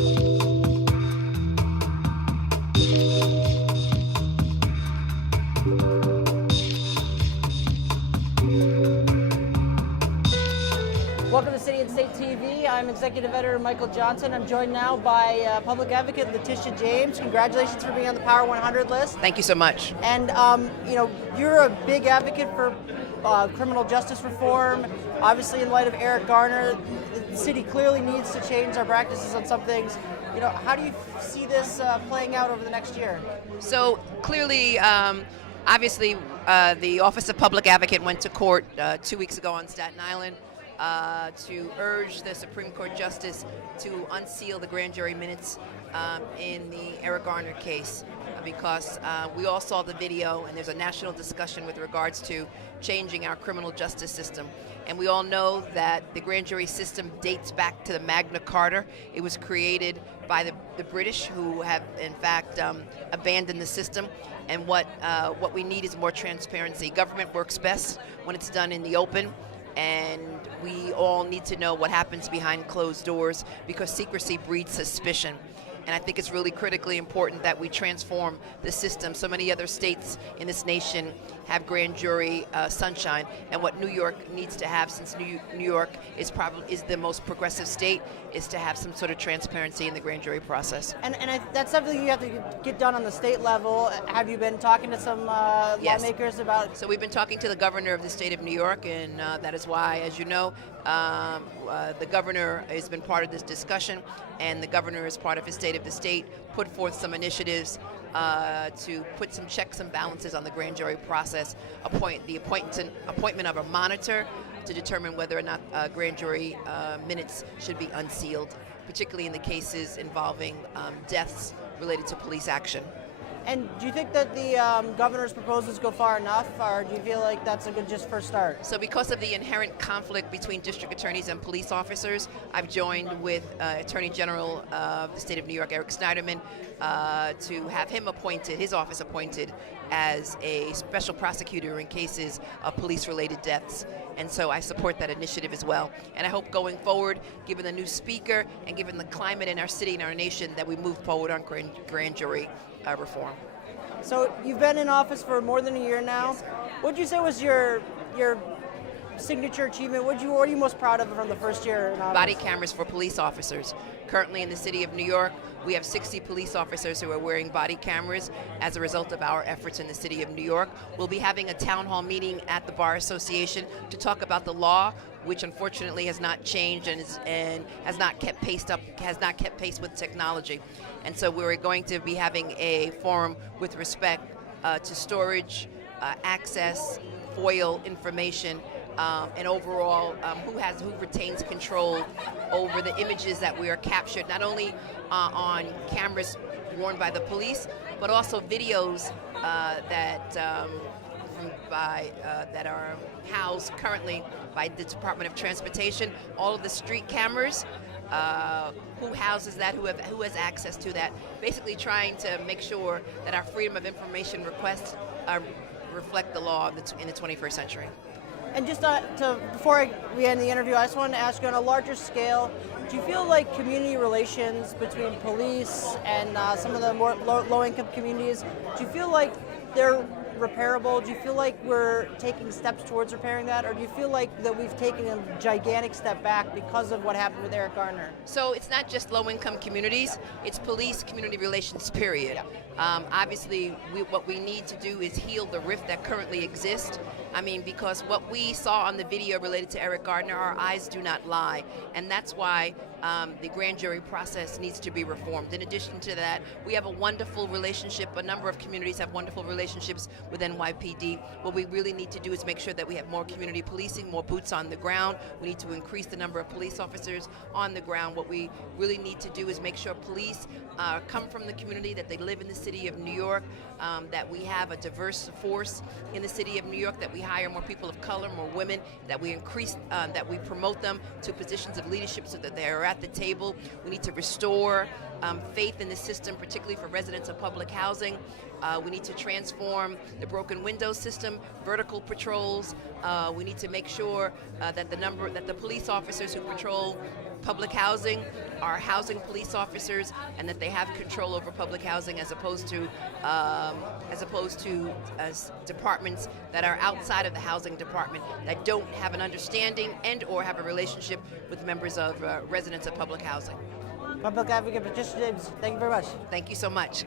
Welcome to City and State TV. I'm Executive Editor Michael Johnson. I'm joined now by Public Advocate Letitia James. Congratulations for being on the Power 100 list. Thank you so much. And you're a big advocate for criminal justice reform. Obviously, in light of Eric Garner, the city clearly needs to change our practices on some things. How do you see this playing out over the next year? So clearly, obviously, the Office of Public Advocate went to court 2 weeks ago on Staten Island to urge the Supreme Court Justice to unseal the grand jury minutes in the Eric Garner case because we all saw the video, and there's a national discussion with regards to changing our criminal justice system. And we all know that the grand jury system dates back to the Magna Carta. It was created by the British, who have in fact abandoned the system. And what we need is more transparency. Government works best when it's done in the open. And we all need to know what happens behind closed doors because secrecy breeds suspicion. And I think it's really critically important that we transform the system. So many other states in this nation have grand jury sunshine, and what New York needs to have, since New York is the most progressive state, is to have some sort of transparency in the grand jury process. And that's something you have to get done on the state level. Have you been talking to some Yes. lawmakers about? So we've been talking to the governor of the state of New York, and that is why, as you know, the governor has been part of this discussion, and the governor, as part of his State of the State, put forth some initiatives to put some checks and balances on the grand jury process, appointment of a monitor to determine whether or not grand jury minutes should be unsealed, particularly in the cases involving deaths related to police action. And do you think that the governor's proposals go far enough, or do you feel like that's a good just first start? So because of the inherent conflict between district attorneys and police officers, I've joined with Attorney General of the state of New York, Eric Garner, to have his office appointed as a special prosecutor in cases of police-related deaths. And so I support that initiative as well. And I hope going forward, given the new speaker and given the climate in our city and our nation, that we move forward on grand jury reform. So you've been in office for more than a year now. Yes. What would you say was your signature achievement? What are you most proud of from the first year in office? Body cameras for police officers. Currently in the city of New York, we have 60 police officers who are wearing body cameras as a result of our efforts in the city of New York. We'll be having a town hall meeting at the Bar Association to talk about the law, which unfortunately has not changed and has not kept pace with technology. And so we're going to be having a forum with respect to storage, access, FOIL information, and overall who retains control over the images that we are captured, not only on cameras worn by the police, but also videos that are housed currently by the Department of Transportation. All of the street cameras, who houses that, who has access to that, basically trying to make sure that our freedom of information requests reflect the law in the 21st century. And just before we end the interview, I just wanted to ask you, on a larger scale, do you feel like community relations between police and some of the more low-income communities, do you feel like they're repairable? Do you feel like we're taking steps towards repairing that, or do you feel like that we've taken a gigantic step back because of what happened with Eric Garner? So it's not just low-income communities, it's police community relations, period. Yeah. Obviously, what we need to do is heal the rift that currently exists. I mean, because what we saw on the video related to Eric Garner, our eyes do not lie. And that's why the grand jury process needs to be reformed. In addition to that, we have a wonderful relationship, a number of communities have wonderful relationships with NYPD. What we really need to do is make sure that we have more community policing, more boots on the ground. We need to increase the number of police officers on the ground. What we really need to do is make sure police come from the community, that they live in the city of New York, that we have a diverse force in the city of New York, that we hire more people of color, more women, that we increase, that we promote them to positions of leadership so that they are at the table. We need to restore faith in the system, particularly for residents of public housing. We need to transform the broken window system, vertical patrols. We need to make sure that the police officers who patrol public housing are housing police officers, and that they have control over public housing as opposed to departments that are outside of the housing department that don't have an understanding and or have a relationship with members of residents of public housing. Public Advocate Letitia James, thank you very much. Thank you so much.